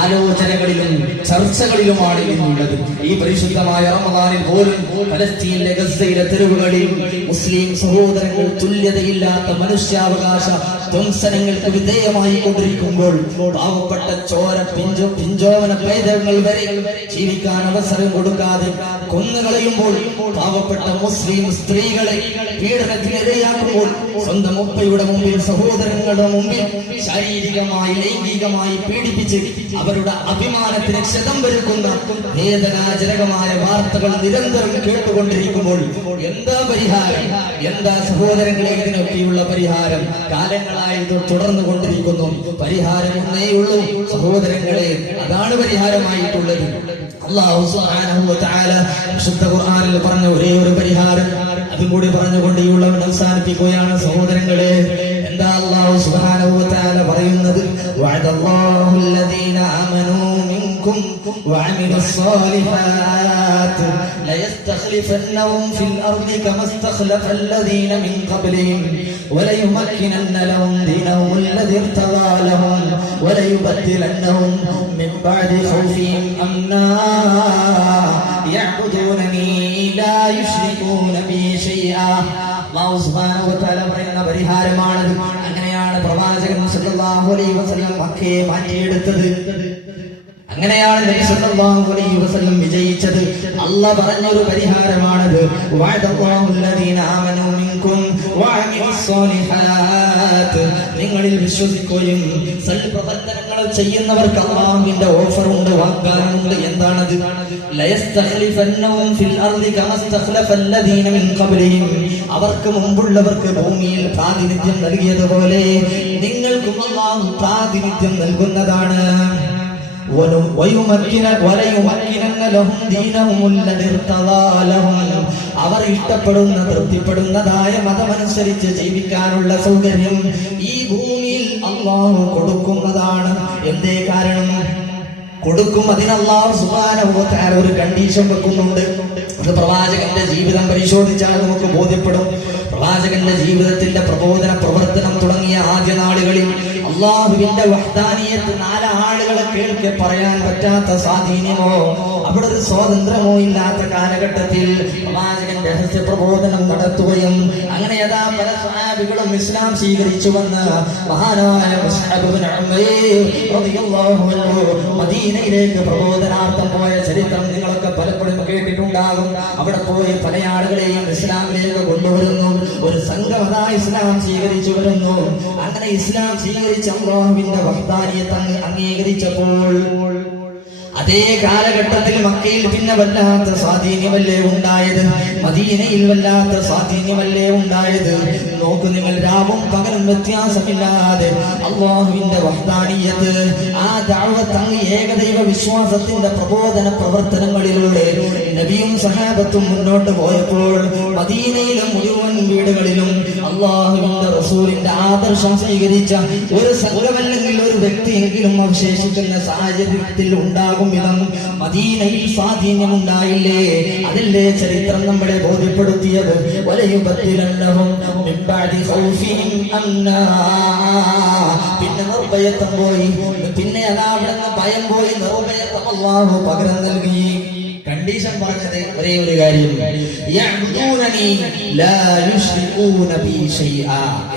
ആലോചനകളിലും ചർച്ചകളിലുമാണ് ഇന്നുള്ളത്. ഈ പരിശുദ്ധമായ റമദാനിൽ പോലും ഫലസ്തീനിലെ ഗസയിലെ തെരുവുകളിൽ മുസ്ലിം സഹോദരങ്ങൾ തുല്യതയില്ലാത്ത മനുഷ്യാവകാശ ധ്വംസനങ്ങൾക്ക് വിധേയമായി കൊണ്ടിരിക്കുമ്പോൾ പാവപ്പെട്ട ചോര പിഞ്ചോമന പൈതങ്ങൾ വരെ ജീവിക്കാൻ അവസരം കൊടുക്കാതെ കൊന്നുകളയുമ്പോൾ, പാവപ്പെട്ട മുസ്ലിം സ്ത്രീകളെ പീഡനത്തിനിരയാക്കുമ്പോൾ, സ്വന്തം ഉപ്പയുടെ മുമ്പിൽ സഹോദരങ്ങളുടെ മുമ്പിൽ ശാരീരികമായി ലൈംഗികമായി പീഡിപ്പിച്ച് അവരുടെ അഭിമാനത്തിന് ക്ഷതം വരുത്തുന്ന വേദനാജനകമായ വാർത്തകൾ നിരന്തരം കേട്ടുകൊണ്ടിരിക്കുമ്പോൾ എന്താ പരിഹാരം? എന്താ സഹോദരങ്ങളെ ഇതിനൊക്കെയുള്ള പരിഹാരം? കാലങ്ങളായി ഇത് തുടർന്നു കൊണ്ടിരിക്കുന്നു. പരിഹാരം ഒന്നേയുള്ളൂ സഹോദരങ്ങളെ, അതാണ് പരിഹാരമായിട്ടുള്ളത്. അല്ലാഹു സുബ്ഹാനഹു വ തആല വിശുദ്ധ ഖുർആനിൽ പറഞ്ഞ ഒരേ ഒരു പരിഹാരം അതും കൂടി പറഞ്ഞുകൊണ്ട് ഈ ഉള്ളവൻ അവസാനിപ്പിക്കുകയാണ് സഹോദരങ്ങളെ. എന്താ അല്ലാഹു സുബ്ഹാനഹു വ തആല പറയുന്നത്? വഅദല്ലാഹു അല്ലദീന ആമനൂ മിൻകും വഅമിലുസ് സാലിഹാത്ത് ലയസ്തഖ്ലിഫന്നഹും ഫിൽ അർളി കമസ്തഖ്ലഫൽ ലദീന മിൻ ഖബ്ലിഹിം വലയുമക്കിനന്ന ലഹും ദീനഹും അല്ലദീ ഇർതദാ ലഹും വലയുബദ്ദിലന്നഹും മിൻ ബഅദി ഖൗഫിഹിം അംനാ യഅബുദൂനനി ലാ യുശ്രികൂന ബി ശൈആ. അല്ലാഹു സുബ്ഹാനഹു വ തആല പറയുന്ന പരിഹാരമാണത്. അങ്ങനെയാണ് പ്രവാചകൻ സല്ലല്ലാഹു അലൈഹി വസല്ലം മക്കയെ മാറ്റിയെടുത്തത്. അങ്ങനെയാണ് നബി സല്ലല്ലാഹു അലൈഹി വസല്ലം വിജയിച്ചത്. അല്ലാഹ് പറഞ്ഞൊരു പരിഹാരമാണത്. വഅദല്ലാഹു അല്ലദീന ആമനൂ മിൻകും വഅമിലുസ് സാലിഹാത്ത്. നിങ്ങളിൽ വിശ്വസിക്കുകയും സൽപ്രവർത്തനങ്ങൾ ചെയ്യുന്നവർക്ക് അല്ലാഹുവിന്റെ ഓഫർ ഉണ്ട്, വാഗ്ദാനമുണ്ട്. എന്താണത്? ലയസ്തഖ്ലിഫന്നഹും ഫിൽ അർളി കമസ്തഖ്ലഫൽ ലദീന മിൻ ഖബ്ലിഹിം. അവർക്ക് മുമ്പുള്ളവർക്ക് ഭൂമിയിൽ പ്രാതിനിധ്യം നൽകിയതുപോലെ നിങ്ങൾക്കും അല്ലാഹു പ്രാതിനിധ്യം നൽകുന്നതാണ്. അവർ ഇഷ്ടപ്പെടുന്ന തൃപ്തിപ്പെടുന്നതായ മതമനുസരിച്ച് ജീവിക്കാനുള്ള സൗകര്യം ഈ ഭൂമിയിൽ അല്ലാഹു കൊടുക്കുന്നതാണ്. എന്തേ കാരണം? കൊടുക്കും. അതിന് അല്ലാഹു സുബ്ഹാനഹു വ തആല ഒരു കണ്ടീഷൻ വെക്കുന്നുണ്ട്. അത് പ്രവാചകന്റെ ജീവിതം പരിശോധിച്ചാൽ നമുക്ക് ബോധ്യപ്പെടും. പ്രവാചകന്റെ ജീവിതത്തിന്റെ പ്രബോധന പ്രവർത്തനം തുടങ്ങിയ ആദ്യ നാളുകളിൽ അള്ളാഹുവിന്റെ വഹ്ദാനിയത്ത് 4 ആളുകളെ കേൾക്കെ പറയാൻ പറ്റാത്ത സ്വാധീനമോ അവിടെ ഒരു സ്വാതന്ത്ര്യമോ ഇല്ലാത്ത കാലഘട്ടത്തിൽ പ്രവാചകൻ രഹസ്യ പ്രബോധനം നടത്തുകയും അങ്ങനെ യഥാ പല സ്വഹാബികളും ഇസ്ലാം സ്വീകരിച്ചുവെന്ന് മഹാനായ മുസ്അബ് ഇബ്നു ഉമൈർ റളിയല്ലാഹു അൻഹു മദീനയിലേക്ക് പ്രബോധനാർത്ഥം പോയ ചരിത്രം നിങ്ങളൊക്കെ പലപ്പോഴും കേട്ടിട്ടുണ്ടാകും. അവിടെ പോയി പല ആളുകളെയും ഇസ്ലാമിലേക്ക് കൊണ്ടുവരുന്നു. ഒരു സംഘം അതാ ഇസ്ലാം സ്വീകരിച്ചു വരുന്നു. അങ്ങനെ ഇസ്ലാം സ്വീകരിച്ച അല്ലാഹുവിന്റെ വഹ്ദാനിയത്ത് അംഗീകരിച്ചപ്പോൾ അതേ കാലഘട്ടത്തിൽ മക്കയിൽ പിന്നെ വല്ലാത്ത സ്വാധീനമല്ലേ ഉണ്ടായത്, മദീനയിൽ വല്ലാത്ത സ്വാധീനമല്ലേ ഉണ്ടായത്. നോക്കൂ നിങ്ങൾ, രാവും പകലും വ്യത്യാസമില്ലാതെ അല്ലാഹുവിന്റെ വഹ്ദാനിയത്ത്, ആ ദഅവത്ത്, ഏകദൈവ വിശ്വാസത്തിന്റെ പ്രബോധന പ്രവർത്തനങ്ങളിലൂടെ നബിയും സഹാബത്തും മുന്നോട്ട് പോയപ്പോൾ മദീനയിലെ മുഴുവൻ വീടുകളിലും അല്ലാഹുവിന്റെ റസൂലിന്റെ ആദർശം സ്വീകരിച്ച ഒരു സംഘമല്ലെങ്കിൽ ഒരു വ്യക്തിയെങ്കിലും അവശേഷിക്കുന്ന സാഹചര്യത്തിൽ ഉണ്ടാകും വിധം മദീനയിൽ സ്വാധീനമുണ്ടായില്ലേ? അതല്ലേ ചരിത്രം നമ്മളെ ബോധ്യപ്പെടുത്തിയത്. പിന്നെ നിർഭയത്വം പോയി, പിന്നെ അവിടെ നിന്ന് ഭയം പോയി, നിർഭയത്വം അല്ലാഹു പകരം നൽകി. കണ്ടീഷൻ പറഞ്ഞത് ഒരേ ഒരു കാര്യം,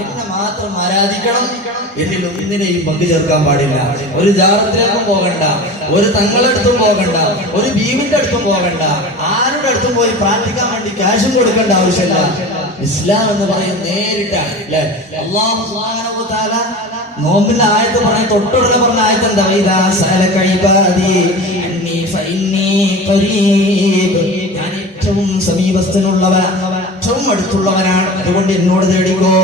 എന്നെ മാത്രം ആരാധിക്കണം, എന്നിൽ ഒന്നിനെയും പങ്കു ചേർക്കാൻ പാടില്ല. ഒരു ജാറത്തിലേക്കും പോകണ്ട, ഒരു തങ്ങളടുത്തും പോകണ്ട, ഒരു ബീവിന്റെ അടുത്തും പോകണ്ട, ആരുടെ അടുത്തും പോയി പ്രാർത്ഥിക്കാൻ വേണ്ടി ക്യാഷും കൊടുക്കേണ്ട ആവശ്യമില്ല. ഇസ്ലാം എന്ന് പറയുന്നത് നേരിട്ടാണ്, അല്ലെ? അല്ലാഹു സുബ്ഹാനഹു വ തആല നോമ്പിന്റെ ആയത്ത് പറഞ്ഞ തൊട്ടുടനെ പറഞ്ഞ ആയത്ത് എന്താ? ഇദാ സഅലക ഇബാദി അന്നി ഫഇന്നി ഖരീബ്, ഞാൻ ഏറ്റവും സമീപസ്ഥനുള്ളവൻ, ഏറ്റവും അടുത്തുള്ളവനാണ്, അതുകൊണ്ട് എന്നോട് തേടിക്കോ.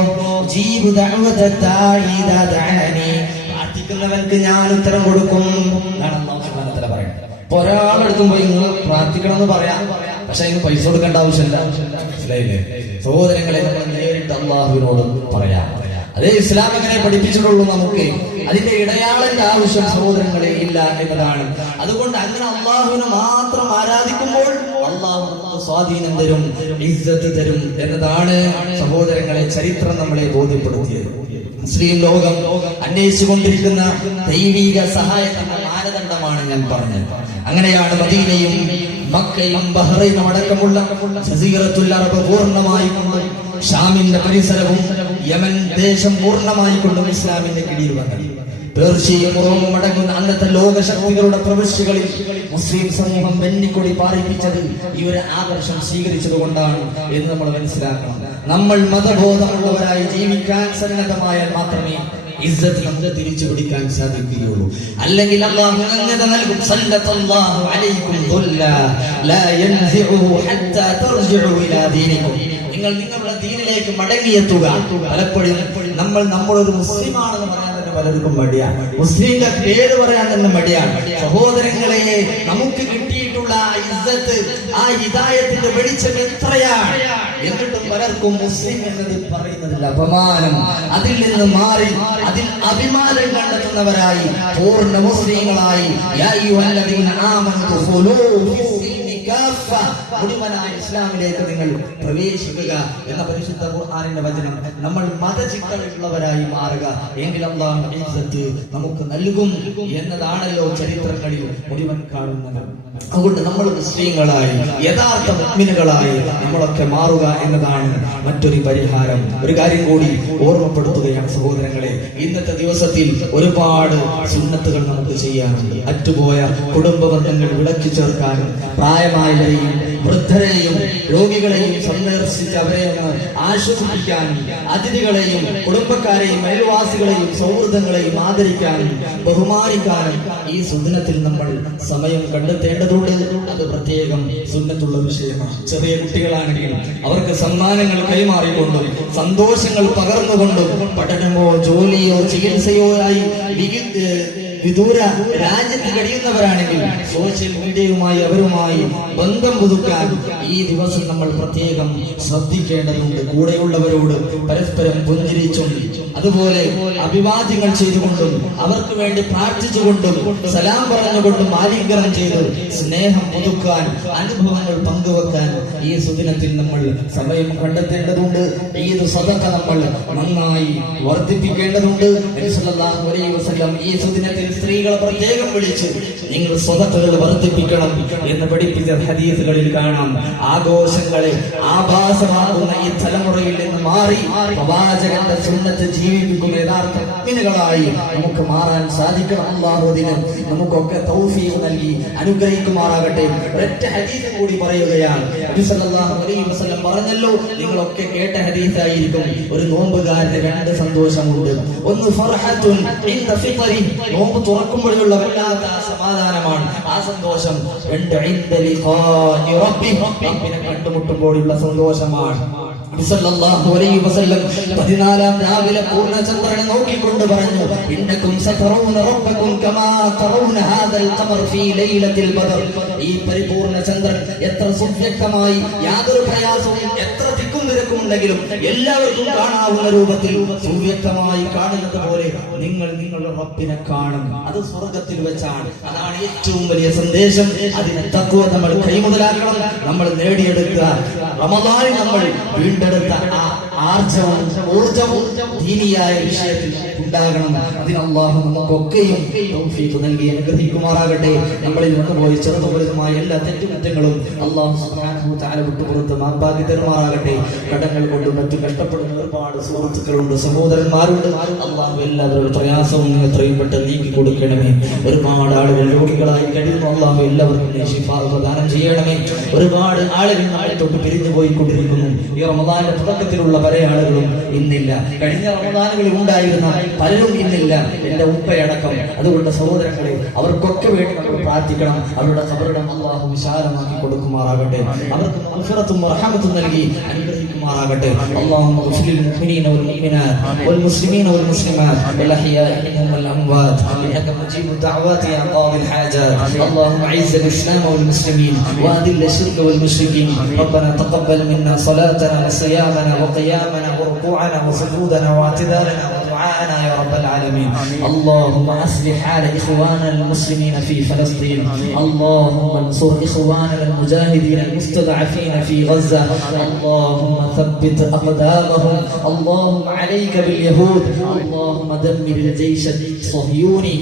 ജീബു ദഅവത ദാഇ ഇദാ ദഅനി, പ്രാർത്ഥിക്കുന്നവർക്ക് ഞാൻ ഉത്തരം കൊടുക്കും എന്നാണ് അല്ലാഹു സുബ്ഹാനഹു വ തആല പറയുന്നത്. അപ്പൊ ഒരാളെടുത്തും പോയി നിങ്ങൾ പ്രാർത്ഥിക്കണം എന്ന് പറയാം, പക്ഷെ അതിന് പൈസ കൊടുക്കേണ്ട ആവശ്യമില്ല. മനസ്സിലായില്ലേ? സഹോദരങ്ങളെ, നമ്മൾ നേരിട്ട് അള്ളാഹുവിനോട് പറയാം. അതേ ഇസ്ലാം എങ്ങനെ പഠിപ്പിച്ചിട്ടുള്ളൂ നമുക്ക്. അതിന്റെ ഇടയാളന്റെ ആവശ്യം സഹോദരങ്ങളെ ഇല്ല എന്നതാണ്. അതുകൊണ്ട് അങ്ങനെ അള്ളാഹുവിനെ മാത്രം ആരാധിക്കുമ്പോൾ അള്ളാഹു നമുക്ക് സ്വാധീനം തരും, ഇസ്സത്ത് തരും എന്നതാണ് സഹോദരങ്ങളെ ചരിത്രം നമ്മളെ ബോധ്യപ്പെടുത്തിയത്. മുസ്ലിം ലോകം അന്വേഷിച്ചുകൊണ്ടിരിക്കുന്ന ദൈവിക സഹായത്തിന്റെ മാനദണ്ഡമാണ് ഞാൻ പറഞ്ഞത്. അങ്ങനെയാണ് മദീനയും മക്കയും ബഹ്റൈനും അടക്കമുള്ള ജസീറത്തുൽ അറബ് പൂർണ്ണമായിക്കൊണ്ട്, ഷാമിന്റെ പരിസരവും യമൻ ദേശം പൂർണ്ണമായിക്കൊണ്ടും ഇസ്ലാമിന്റെ കീഴിൽ വന്നത്. പേർഷ്യയും റോമും അടങ്ങുന്ന അന്നത്തെ ലോകശക്തികളുടെ പ്രവിശ്യകളിൽ മുസ്ലിം സമൂഹം വെന്നിക്കൊടി പാറിപ്പിച്ചത് ഈ ഒരു ആദർശം സ്വീകരിച്ചത് കൊണ്ടാണ് എന്ന് നമ്മൾ മനസ്സിലാക്കണം. നമ്മൾ മതബോധമുള്ളവരായി ജീവിക്കാൻ സന്നദ്ധമായാൽ മാത്രമേ ഇസ്സത്ത് നമുക്ക് തിരിച്ചു പിടിക്കാൻ സാധിക്കുകയുള്ളൂ. അല്ലെങ്കിൽ അല്ലാഹു അംഗത നൽകും, സല്ലല്ലാഹു അലൈക്കും ദുല്ല ലാ യൻസിഉഹു ഹത്താ തർജിഉ ഇലാ ദീനിക്കും, നിങ്ങൾ നിങ്ങളുടെ ദീനിലേക്ക് മടങ്ങിയെത്തുക. പലപ്പോഴും നമ്മളൊരു മുസ്ലിമാണെന്ന് പറയാൻ തന്നെ പലർക്കും മടിയാണ്, മുസ്ലിമിന്റെ പേര് പറയാൻ തന്നെ മടിയാണ്. സഹോദരങ്ങളെ, നമുക്ക് കിട്ടിയിട്ടുള്ള ഇസ്സത്ത്, ആ ഹിദായത്തിന്റെ വെളിച്ചം എത്രയാണ്, എന്നിട്ടും പലർക്കും മുസ്ലിം എന്നത് പറയുന്നതിൽ അപമാനം. അതിൽ നിന്ന് മാറി അതിൽ അഭിമാനം കണ്ടെത്തുന്നവരായി പൂർണ്ണ മുസ്ലിങ്ങളായി മുഴുവനായ ഇസ്ലാമിലേക്ക് നിങ്ങൾ പ്രവേശിക്കുക എന്ന പരിശുദ്ധ ഖുർആനിന്റെ വചനം നമ്മൾ മതചിന്തയുള്ളവരായി മാറുക, എങ്കിൽ അല്ലാഹു ഇസ്സത്ത് നമുക്ക് നൽകും എന്നതാണല്ലോ ചരിത്രങ്ങളിൽ മുഴുവൻ കാണുന്നത്. അതുകൊണ്ട് നമ്മൾ മുസ്ലിങ്ങളായി, യഥാർത്ഥ മുഅ്മിനുകളായി നമ്മളൊക്കെ മാറുക എന്നതാണ് മറ്റൊരു പരിഹാരം. ഒരു കാര്യം കൂടി ഓർമ്മപ്പെടുത്തുകയാണ് സഹോദരങ്ങളെ, ഇന്നത്തെ ദിവസത്തിൽ ഒരുപാട് സുന്നത്തുകൾ നമുക്ക് ചെയ്യാനുണ്ട്. അറ്റുപോയ കുടുംബ ബന്ധങ്ങൾ വിളക്കി ചേർക്കാനും, പ്രായമായവരെയും വൃദ്ധരെയും രോഗികളെയും സന്ദർശിച്ച് അവരെ ഒന്ന് ആശ്വസിപ്പിക്കാനും, അതിഥികളെയും കുടുംബക്കാരെയും അയൽവാസികളെയും സൗഹൃദങ്ങളെയും ആദരിക്കാനും ബഹുമാനിക്കാനും ഈ സുദിനത്തിൽ നമ്മൾ സമയം കണ്ടെത്തേണ്ടതുണ്ട്. അത് പ്രത്യേകം സുന്നത്തുള്ള വിഷയമാണ്. ചെറിയ കുട്ടികളാണെങ്കിൽ അവർക്ക് സമ്മാനങ്ങൾ കൈമാറിക്കൊണ്ടും സന്തോഷങ്ങൾ പകർന്നുകൊണ്ടും പഠനമോ ജോലിയോ ചികിത്സയോ ആയി വിദൂര രാജ്യത്ത് കഴിയുന്നവരാണെങ്കിൽ സോഷ്യൽ മീഡിയയുമായി അവരുമായി ബന്ധം പുതുക്കാൻ ഈ ദിവസം നമ്മൾ പ്രത്യേകം ശ്രദ്ധിക്കേണ്ടതുണ്ട്. കൂടെയുള്ളവരോട് പരസ്പരം പുഞ്ചിരിച്ചും അതുപോലെ അഭിവാദ്യങ്ങൾ ചെയ്തുകൊണ്ടും അവർക്ക് വേണ്ടി പ്രാർത്ഥിച്ചുകൊണ്ടും സലാം പറഞ്ഞുകൊണ്ടും ആലിംഗനം ചെയ്ത് സ്നേഹം പുതുക്കാൻ, അനുഭവങ്ങൾ പങ്കുവെക്കാൻ ഈ സുദിനത്തിൽ നമ്മൾ സമയം കണ്ടെത്തേണ്ടതുണ്ട്. ഈദ് സദഖ നമ്മൾ നന്നായി വർദ്ധിപ്പിക്കേണ്ടതുണ്ട്. നബി സല്ലല്ലാഹു അലൈഹി വസല്ലം ഈ സുദിനത്തിൽ സ്ത്രീകളെ പ്രത്യേകം വിളിച്ച് നിങ്ങൾ സ്വതക്കകൾ വർദ്ധിപ്പിക്കണം എന്ന് പഠിപ്പിച്ച ഹദീസുകളിൽ കാണാം. ആഘോഷങ്ങളെ ആഭാസമാകുന്ന ഈ തലമുറയിൽ നിന്ന് മാറി പ്രവാചകന്റെ സുന്നത്ത് ജീവിപ്പിക്കുന്ന യഥാർത്ഥ മുഅ്മിനുകളായി നമുക്ക് മാറാൻ സാധിക്കണം. അല്ലാഹു അതിന് നമുക്കൊക്കെ തൗഫീഖ് നൽകി അനുഗ്രഹിക്കുമാറാകട്ടെ. ഒരൊറ്റ ഹദീസ് കൂടി പറയുകയാണ്. നബി സല്ലല്ലാഹു അലൈഹി വസല്ലം പറഞ്ഞല്ലോ, നിങ്ങളൊക്കെ കേട്ട ഹദീസായിരിക്കും, ഒരു നോമ്പുകാരന് രണ്ട് സന്തോഷമുണ്ട്. ഒന്ന് ഫർഹത്തുൻ ഇൻദ ഫിത്രി, നോമ്പ് തുറക്കുമ്പോഴുള്ള വല്ലാത്ത സമാധാനമാണ്. ആ സന്തോഷം റബ്ബിനെ കണ്ടുമുട്ടുമ്പോഴുള്ള സന്തോഷമാണ്. 14 രാവിലെ പൂർണ്ണചന്ദ്രനെ നോക്കിക്കൊണ്ട് പറഞ്ഞു, ഇന്നകും സതറൂന റബ്ബകും കമാ തറൂന ഹാദൽ ഖമർ ഫീ ലൈലത്തിൽ ബദർ. ഈ പരിപൂർണ്ണ ചന്ദ്രൻ എത്ര സുവ്യക്തമായി, യാതൊരു പ്രയാസവും എത്ര തിക്കും തിരക്കും ഉണ്ടെങ്കിലും എല്ലാവർക്കും കാണാവുന്ന രൂപത്തിൽ സുവ്യക്തമായി കാണുന്നത് പോലെ നിങ്ങൾ നിങ്ങളുടെ റബ്ബിനെ കാണും. അത് സ്വർഗത്തിൽ വെച്ചാണ്. അതാണ് ഏറ്റവും വലിയ സന്ദേശം. അതിനെ തഖ്വ നമ്മൾ കൈമുതലാക്കണം, നമ്മൾ നേടിയെടുക്കുക. റമദാനിൽ നമ്മൾ വീണ്ടെടുത്ത ആ ആർജവും ഊർജവും ദീനിയായ വിഷയത്തിൽ ഉണ്ടാകണം. അതിന് അല്ലാഹു നമുക്കൊക്കെയും തൗഫീഖ് നൽകി അനുഗ്രഹിക്കുമാറാകട്ടെ. നമ്മളിൽ വന്നുപോയി ചെറുതുമായ എല്ലാ തെറ്റുകുറ്റങ്ങളും അല്ലാഹു സുബ്ഹാനഹു വ തആല വിട്ടുപുറത്ത് മാപ്പാക്കി തരുമാറാകട്ടെ. കടങ്ങൾ കൊണ്ട് മറ്റു കഷ്ടപ്പെടുന്ന ഒരുപാട് സുഹൃത്തുക്കളുണ്ട്, സഹോദരന്മാരുണ്ട്. അല്ലാഹു എല്ലാവരുടെ പ്രയാസവും എത്രയും പെട്ടെന്ന് നീക്കി കൊടുക്കണമേ. ഒരുപാട് ആളുകൾ രോഗികളായി കഴിയുന്നു. അല്ലാഹു എല്ലാവർക്കും ശിഫാ പ്രദാനം ചെയ്യണമേ. ഒരുപാട് ആളുകൾ നമ്മളെ തൊട്ട് പിരിഞ്ഞു പോയിക്കൊണ്ടിരിക്കുന്നു. ഈ റമദാന്റെ തുടക്കത്തിലുള്ള പല ആളുകളും ഇന്നില്ല. കഴിഞ്ഞ റമദാനുകളിൽ ഉണ്ടായിരുന്ന പലരും ഇന്നില്ല, എന്റെ ഉപ്പയടക്കം. അതുകൊണ്ട് സഹോദരങ്ങളെ, അവർക്കൊക്കെ വേണ്ടി നമ്മൾ പ്രാർത്ഥിക്കണം. അവരുടെ ഖബറിടം അല്ലാഹു വിശാലമാക്കി കൊടുക്കുമാറാകട്ടെ. അവർക്ക് മഗ്ഫിറത്തും റഹ്മത്തും നൽകി അനുഗ്രഹിക്കുമാറാകട്ടെ. اللهم اغفر للمؤمنين والمؤمنات والمسلمين والمسلمات والأحياء منهم والأموات إنك مجيب الدعوات يا قاضي الحاجات. اللهم أعز الإسلام والمسلمين وأذل الشرك والمشركين. ربنا تقبل منا صلاتنا وصيامنا وقيامنا وركوعنا وسجودنا واعتذارنا ودعاءنا يا رب العالمين. اللهم أصلح حال إخواننا المسلمين في فلسطين. اللهم انصر إخواننا المجاهدين المستضعفين في غزة. اللهم ثبت أقدامهم. اللهم عليك باليهود. اللهم دمر الجيش الصهيوني.